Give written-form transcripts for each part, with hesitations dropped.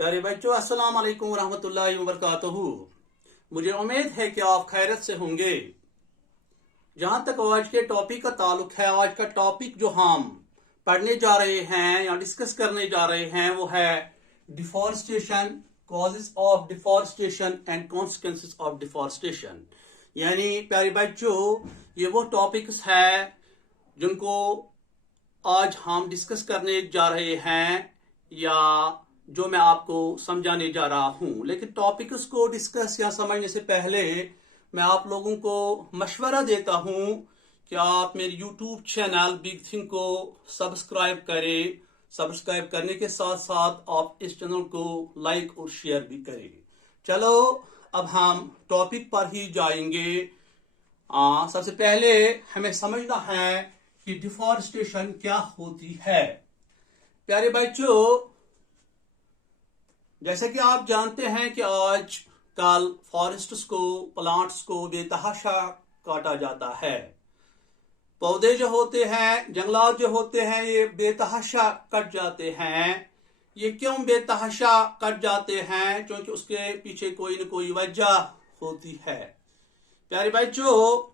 प्यारे बच्चों, अस्सलाम वालेकुम रहमतुल्लाहि व बरकातहू। मुझे उम्मीद है कि आप खैरियत से होंगे। जहां तक आज के टॉपिक का ताल्लुक है, आज का टॉपिक जो हम पढ़ने जा रहे हैं या डिस्कस करने जा रहे हैं वो है deforestation, causes of deforestation and consequences of deforestation. यानी प्यारे बच्चों, ये वो टॉपिक्स है जिनको आज हम डिस्कस करने जा रहे हैं या जो मैं आपको समझाने जा रहा हूं। लेकिन टॉपिक्स को डिस्कस या समझने से पहले मैं आप लोगों को मशवरा देता हूं कि आप मेरे यूट्यूब चैनल बिग थिंक को सब्सक्राइब करें। सब्सक्राइब करने के साथ साथ आप इस चैनल को लाइक और शेयर भी करें। चलो अब हम टॉपिक पर ही जाएंगे। सबसे पहले हमें समझना है कि डिफॉरेस्टेशन क्या होती है। प्यारे बच्चों, जैसे कि आप जानते हैं कि आज कल फॉरेस्ट्स को, प्लांट्स को बेतहाशा काटा जाता है। पौधे जो होते हैं, जंगलात जो होते हैं, ये बेतहाशा कट जाते हैं। ये क्यों बेतहाशा कट जाते हैं? क्योंकि उसके पीछे कोई न कोई वजह होती है। प्यारे बच्चों,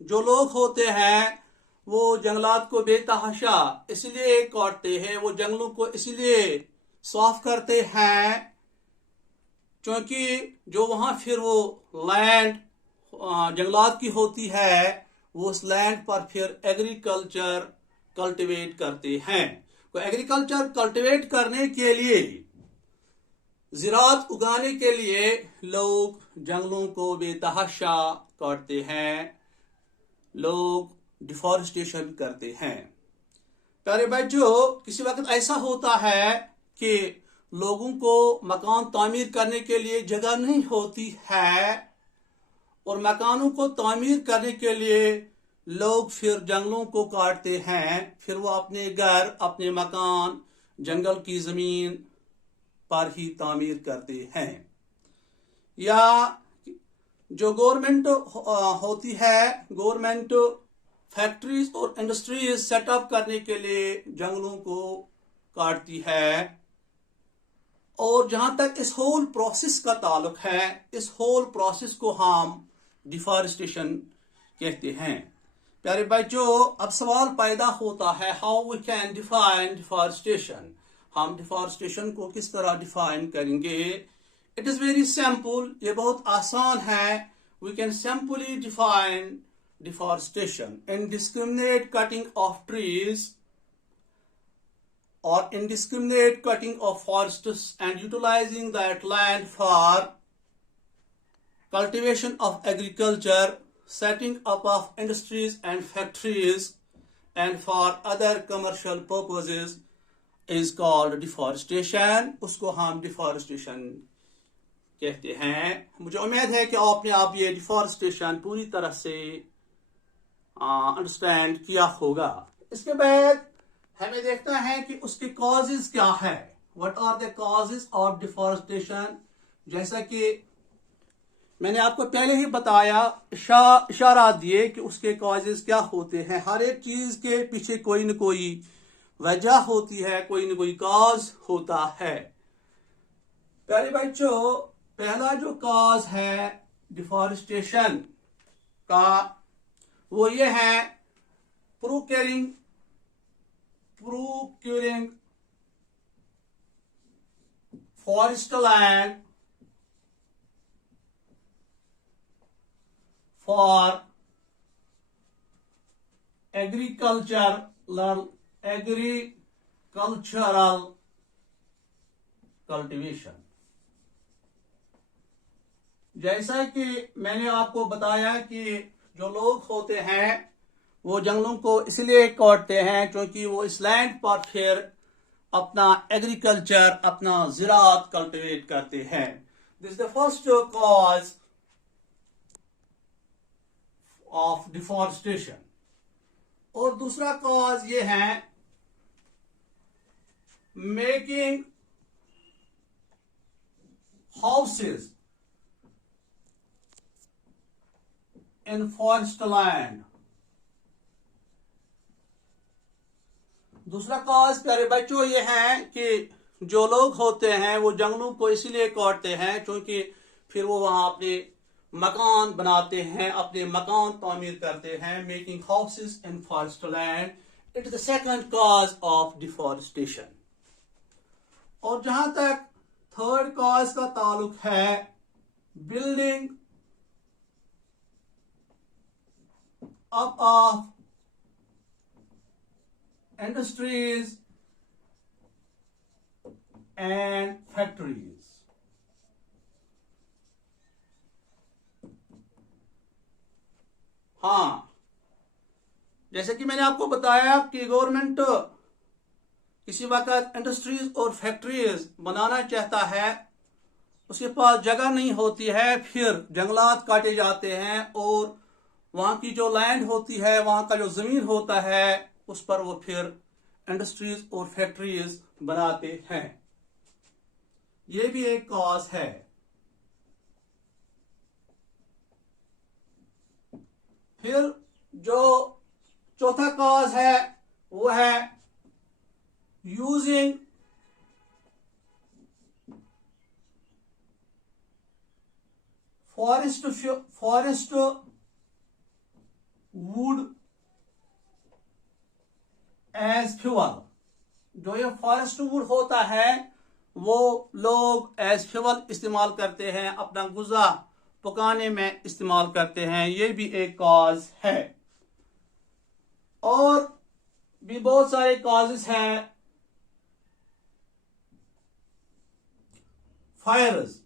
जो लोग होते हैं वो जंगलात को बेतहाशा इसलिए काटते हैं, वो जंगलों को इसलिए साफ करते हैं क्योंकि जो वहां फिर वो लैंड जंगलात की होती है, वो उस लैंड पर फिर एग्रीकल्चर कल्टीवेट करते हैं। तो एग्रीकल्चर कल्टीवेट करने के लिए, ज़राअत उगाने के लिए लोग जंगलों को बेतहाशा काटते हैं, लोग डिफॉरेस्टेशन करते हैं। प्यारे बच्चों, किसी वक्त ऐसा होता है कि लोगों को मकान तामीर करने के लिए जगह नहीं होती है और मकानों को तामीर करने के लिए लोग फिर जंगलों को काटते हैं। फिर वो अपने घर, अपने मकान जंगल की जमीन पर ही तामीर करते हैं। या जो गवर्नमेंट होती है, गवर्नमेंट फैक्ट्रीज और इंडस्ट्रीज सेटअप करने के लिए जंगलों को काटती है। और जहां तक इस होल प्रोसेस का ताल्लुक है, इस होल प्रोसेस को हम डिफॉरेस्टेशन कहते हैं। प्यारे बच्चों, अब सवाल पैदा होता है, how we can define deforestation. हम डिफॉरेस्टेशन को किस तरह डिफाइन करेंगे? इट इज वेरी सिंपल, ये बहुत आसान है। We can simply define deforestation: indiscriminate cutting of trees or indiscriminate cutting of forests and utilizing that land for cultivation of agriculture, setting up of industries and factories and for other commercial purposes is called deforestation. उसको हम deforestation कहते हैं। मुझे उम्मीद है कि आपने आप ये डिफॉरेस्टेशन पूरी तरह से अंडरस्टैंड किया होगा। इसके बाद हमें देखना है कि उसके कॉजेज क्या है। What are the causes of deforestation? जैसा कि मैंने आपको पहले ही बताया, इशारा दिए कि उसके कॉजेज क्या होते हैं। हर एक चीज के पीछे कोई न कोई वजह होती है, कोई न कोई कॉज होता है। प्यारे बच्चों, पहला जो कॉज है डिफॉरेस्टेशन का, वो ये है procuring forest land for agricultural cultivation. जैसा कि मैंने आपको बताया कि जो लोग होते हैं वो जंगलों को इसलिए काटते हैं क्योंकि वो इस लैंड पर फिर अपना एग्रीकल्चर, अपना ज़राअत कल्टीवेट करते हैं। This is the first cause of deforestation. और दूसरा कॉज ये है making houses in forest land। दूसरा कॉज प्यारे बच्चों ये है कि जो लोग होते हैं वो जंगलों को इसलिए काटते हैं क्योंकि फिर वो वहां अपने मकान बनाते हैं, अपने मकान तामीर करते हैं, making houses in forest land. It is the second cause of deforestation. और जहां तक थर्ड कॉज का ताल्लुक है, building up of industries and factories. हाँ, जैसे कि मैंने आपको बताया कि गवर्नमेंट किसी वक्त इंडस्ट्रीज और फैक्ट्रीज बनाना चाहता है, उसके पास जगह नहीं होती है, फिर जंगलात काटे जाते हैं और वहां की जो लैंड होती है, वहां का जो जमीन होता है, उस पर वो फिर इंडस्ट्रीज और फैक्ट्रीज बनाते हैं। ये भी एक कॉज है। फिर जो चौथा कॉज है वो है using forest wood as fuel. जो ये फॉरेस्ट वुड होता है वो लोग एज फ्यूअल इस्तेमाल करते हैं, अपना गुज़ा पकाने में इस्तेमाल करते हैं। ये भी एक कॉज है। और भी बहुत सारे कॉजेस हैं। फायर्स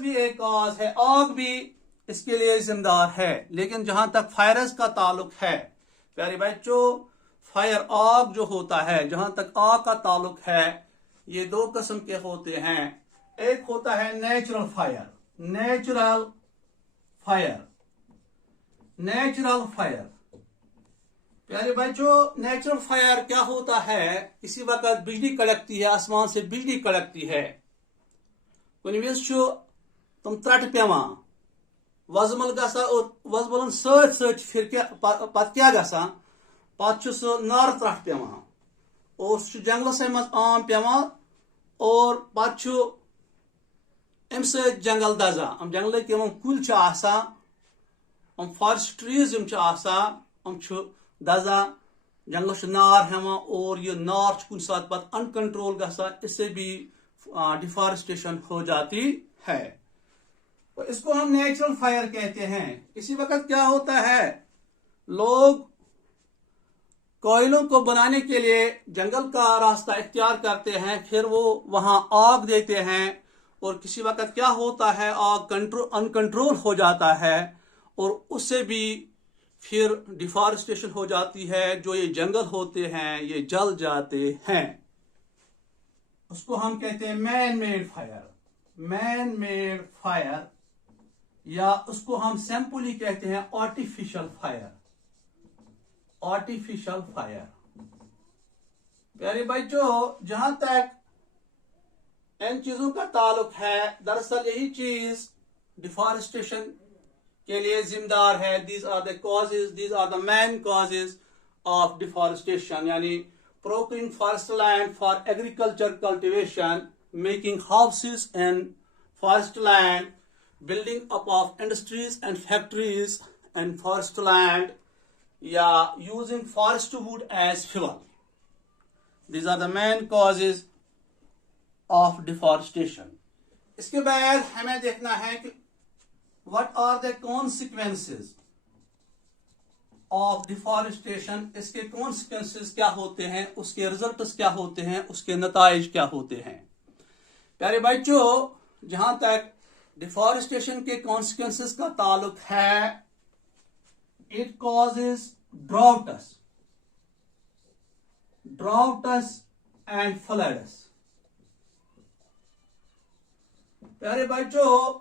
भी एक कॉज है, आग भी इसके लिए जिम्मेदार है। लेकिन जहां तक फायर्स का ताल्लुक है प्यारे बच्चों, फायर आग जो होता है, जहां तक आग का ताल्लुक है, ये दो किस्म के होते हैं। एक होता है नेचुरल फायर। प्यारे बच्चों, नेचुरल फायर क्या होता है? किसी वक्त बिजली कड़कती है, आसमान से बिजली कड़कती है, कुछ विज तुम त्रट पेवान वजमल गसा और वजमलन सत फिर क्या गसान, पत सह नार त्रट पेवान और जंगलस मज आम पेवान और पत अम सत जंगल दजान। हम जंगल कुल हम फॉरेस्ट ट्रीज हम दजान, जंगलस नार हेवान और यह नार कुछ साथ पत अनकंट्रोल गसान, इससे भी डिफॉरेस्टेशन हो जाती है। तो इसको हम नेचुरल फायर कहते हैं। इसी वक्त क्या होता है, लोग कोयलों को बनाने के लिए जंगल का रास्ता इख्तियार करते हैं, फिर वो वहां आग देते हैं और किसी वक्त क्या होता है, आग अनकंट्रोल हो जाता है और उससे भी फिर डिफॉरेस्टेशन हो जाती है। जो ये जंगल होते हैं ये जल जाते हैं। उसको हम कहते हैं मैन मेड फायर, या उसको हम सिंपली कहते हैं आर्टिफिशियल फायर। प्यारे बच्चों, जहां तक इन चीजों का ताल्लुक है, दरअसल यही चीज डिफॉरेस्टेशन के लिए जिम्मेदार है। These are the main causes of deforestation, यानी procuring forest land for agriculture cultivation, making houses in forest land, building up of industries and factories and forest land, using forest wood as fuel. These are the main causes of deforestation. इसके बाद हमें देखना है कि what are the consequences of deforestation. इसके consequences क्या होते हैं, उसके रिजल्ट्स क्या होते हैं, उसके नताइज क्या होते हैं। प्यारे बच्चों, जहां तक डिफॉरेस्टेशन के कॉन्सिक्वेंसेस का ताल्लुक है, it causes droughts and floods. प्यारे बच्चों,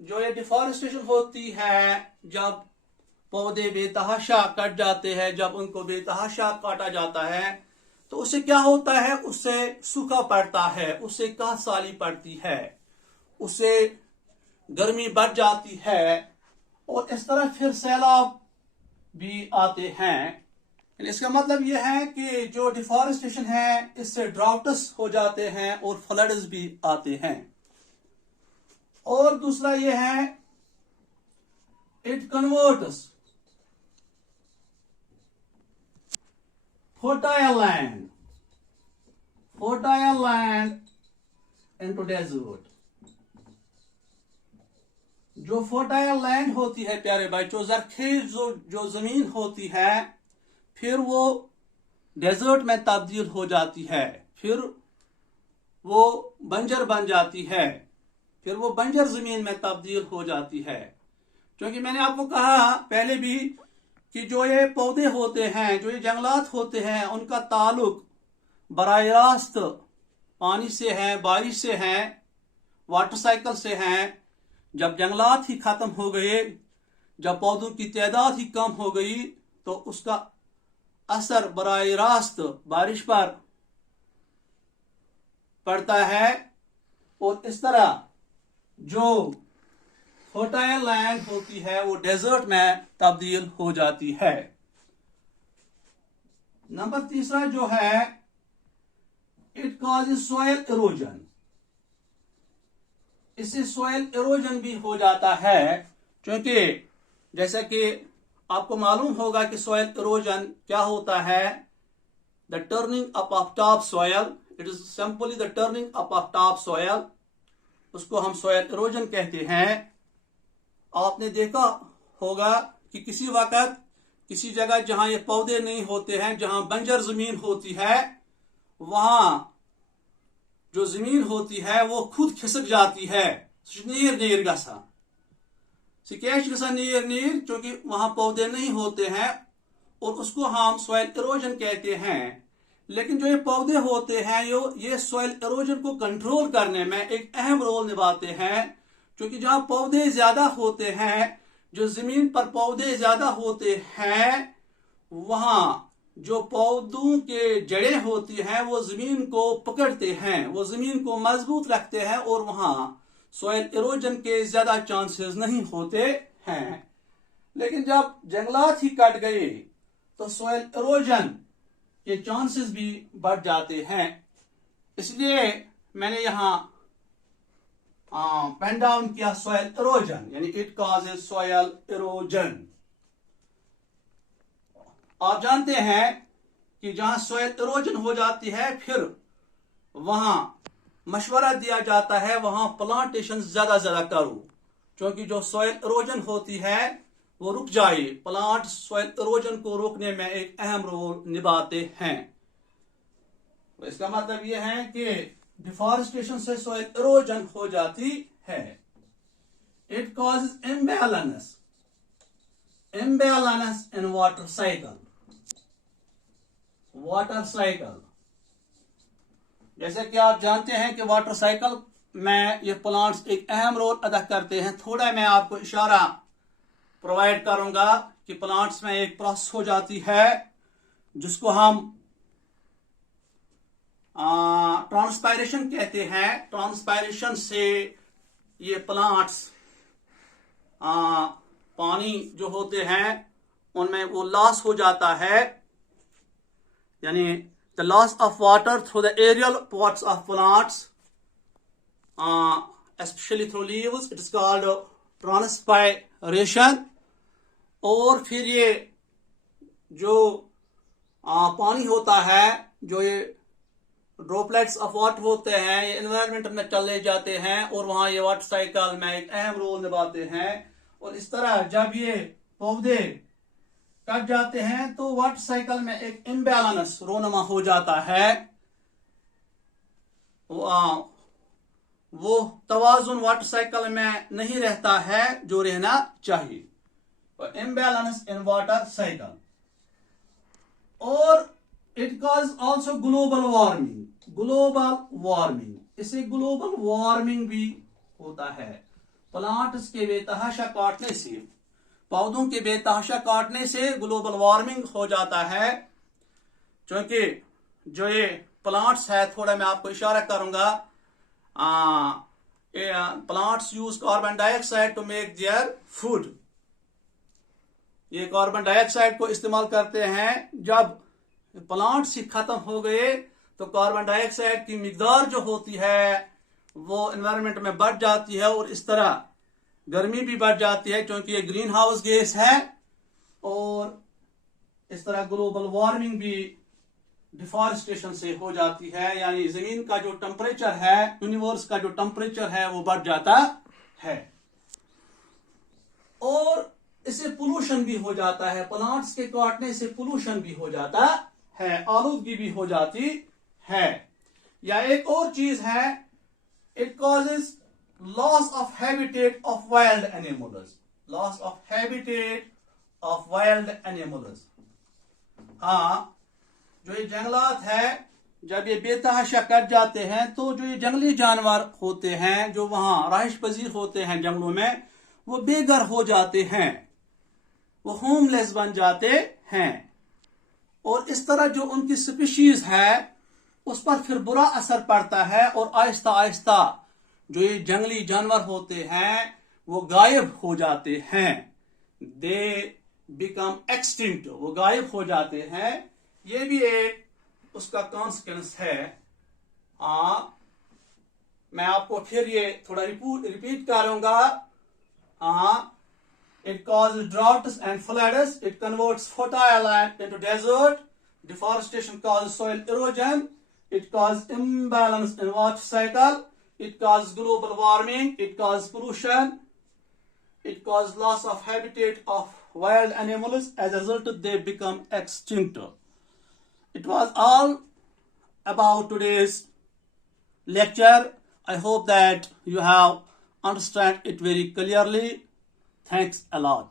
जो ये डिफॉरेस्टेशन होती है, जब पौधे बेतहाशा कट जाते हैं, जब उनको बेतहाशा काटा जाता है, तो उससे क्या होता है, उससे सूखा पड़ता है, उससे काहसाली पड़ती है, उससे गर्मी बढ़ जाती है और इस तरह फिर सैलाब भी आते हैं। इसका मतलब यह है कि जो डिफॉरेस्टेशन है इससे ड्राउट्स हो जाते हैं और फ्लड्स भी आते हैं। और दूसरा यह है, it converts fertile land into desert। जो फर्टाइल लैंड होती है प्यारे बच्चों, जरखेज जो जमीन होती है, फिर वो डेजर्ट में तब्दील हो जाती है, फिर वो बंजर बन जाती है, फिर वो बंजर जमीन में तब्दील हो जाती है। क्योंकि मैंने आपको कहा पहले भी कि जो ये पौधे होते हैं, जो ये जंगलात होते हैं, उनका ताल्लुक बराह रास्त पानी से है, बारिश से है, वाटर साइकिल से है। जब जंगलात ही खत्म हो गए, जब पौधों की तादाद ही कम हो गई, तो उसका असर बराह रास्त बारिश पर पड़ता है और इस तरह जो फर्टाइल लैंड होती है वो डेजर्ट में तब्दील हो जाती है। नंबर तीसरा जो है, इट कॉजेस सॉइल इरोजन। इससे सॉइल इरोजन भी हो जाता है, क्योंकि जैसा कि आपको मालूम होगा कि सॉइल इरोजन क्या होता है। The turning up of top soil, it is simply the turning up of top soil, उसको हम सॉइल इरोजन कहते हैं। आपने देखा होगा कि किसी वक्त किसी जगह जहां ये पौधे नहीं होते हैं, जहां बंजर जमीन होती है, वहां जो जमीन होती है वो खुद खिसक जाती है। नीर नीर गसा नीर नीर, क्योंकि वहां पौधे नहीं होते हैं और उसको हम सॉइल इरोजन कहते हैं। लेकिन जो ये पौधे होते हैं ये सॉइल इरोजन को कंट्रोल करने में एक अहम रोल निभाते हैं, क्योंकि जहां पौधे ज्यादा होते हैं, जो जमीन पर पौधे ज्यादा होते हैं, वहां जो पौधों के जड़ें होती हैं वो जमीन को पकड़ते हैं, वो जमीन को मजबूत रखते हैं और वहां सॉइल इरोजन के ज्यादा चांसेस नहीं होते हैं। लेकिन जब जंगलात ही कट गए तो सॉइल इरोजन के चांसेस भी बढ़ जाते हैं। इसलिए मैंने यहां पेन डाउन किया सॉइल इरोजन, यानी इट कॉजेस सॉइल इरोजन। आप जानते हैं कि जहां सॉइल इरोजन हो जाती है, फिर वहां मशवरा दिया जाता है वहां प्लांटेशन ज्यादा करो, क्योंकि जो सॉइल इरोजन होती है वो रुक जाए। प्लांट सॉइल इरोजन को रोकने में एक अहम रोल निभाते हैं। तो इसका मतलब यह है कि डिफॉरेस्टेशन से सॉइल इरोजन हो जाती है। It causes imbalance in water cycle. जैसे कि आप जानते हैं कि वाटर साइकिल में ये प्लांट्स एक अहम रोल अदा करते हैं। थोड़ा मैं आपको इशारा प्रोवाइड करूंगा कि प्लांट्स में एक प्रोसेस हो जाती है जिसको हम ट्रांसपायरेशन कहते हैं। ट्रांसपायरेशन से ये प्लांट्स पानी जो होते हैं उनमें वो लॉस हो जाता है, यानी the loss of water through the aerial parts of plants, especially through leaves, it is called transpiration। और फिर ये जो पानी होता है, जो ये ड्रॉपलेट्स ऑफ वाटर होते हैं, ये एनवायरमेंट में चले जाते हैं और वहां ये वाटर साइकिल में एक अहम रोल निभाते हैं। और इस तरह जब ये पौधे कट जाते हैं तो वाटर साइकिल में एक इम्बैलेंस रोनमा हो जाता है, वो तवाजुन वाटर साइकिल में नहीं रहता है जो रहना चाहिए। Imbalance in water cycle. और it cause also global warming. इससे ग्लोबल वार्मिंग भी होता है। प्लांट्स के बेतहाशा काटने से, पौधों के बेतहाशा काटने से ग्लोबल वार्मिंग हो जाता है। क्योंकि जो ये प्लांट्स है, थोड़ा मैं आपको इशारा करूंगा, plants use carbon dioxide to make their food. ये कार्बन डाइऑक्साइड को इस्तेमाल करते हैं। जब प्लांट्स ही खत्म हो गए तो कार्बन डाइऑक्साइड की मिकदार जो होती है वो एनवायरनमेंट में बढ़ जाती है और इस तरह गर्मी भी बढ़ जाती है, क्योंकि ये ग्रीन हाउस गैस है। और इस तरह ग्लोबल वार्मिंग भी डिफॉरेस्टेशन से हो जाती है, यानी जमीन का जो टेम्परेचर है, यूनिवर्स का जो टेम्परेचर है वो बढ़ जाता है। और इससे पोल्यूशन भी हो जाता है, प्लांट्स के काटने से पोल्यूशन भी हो जाता है, आलूदगी भी हो जाती है। या एक और चीज है, it causes loss of habitat of wild animals, loss of habitat of wild animals. हाँ, जो ये जंगलात है, जब ये बेतहाशा कट जाते हैं तो जो ये जंगली जानवर होते हैं जो वहां रहाइश पजीर होते हैं जंगलों में, वो बेघर हो जाते हैं, वो होमलेस बन जाते हैं। और इस तरह जो उनकी स्पीशीज है उस पर फिर बुरा असर पड़ता है और आहिस्ता आहिस्ता जो ये जंगली जानवर होते हैं वो गायब हो जाते हैं। दे बिकम एक्सटिंक्ट, वो गायब हो जाते हैं। ये भी एक उसका कॉन्सिक्वेंस है। मैं आपको फिर ये थोड़ा रिपीट करूंगा। It causes droughts and floods. It converts fertile land into desert. Deforestation causes soil erosion. It causes imbalance in water cycle. It causes global warming. It causes pollution. It causes loss of habitat of wild animals. As a result, they become extinct. It was all about today's lecture. I hope that you have understand it very clearly. Thanks a lot.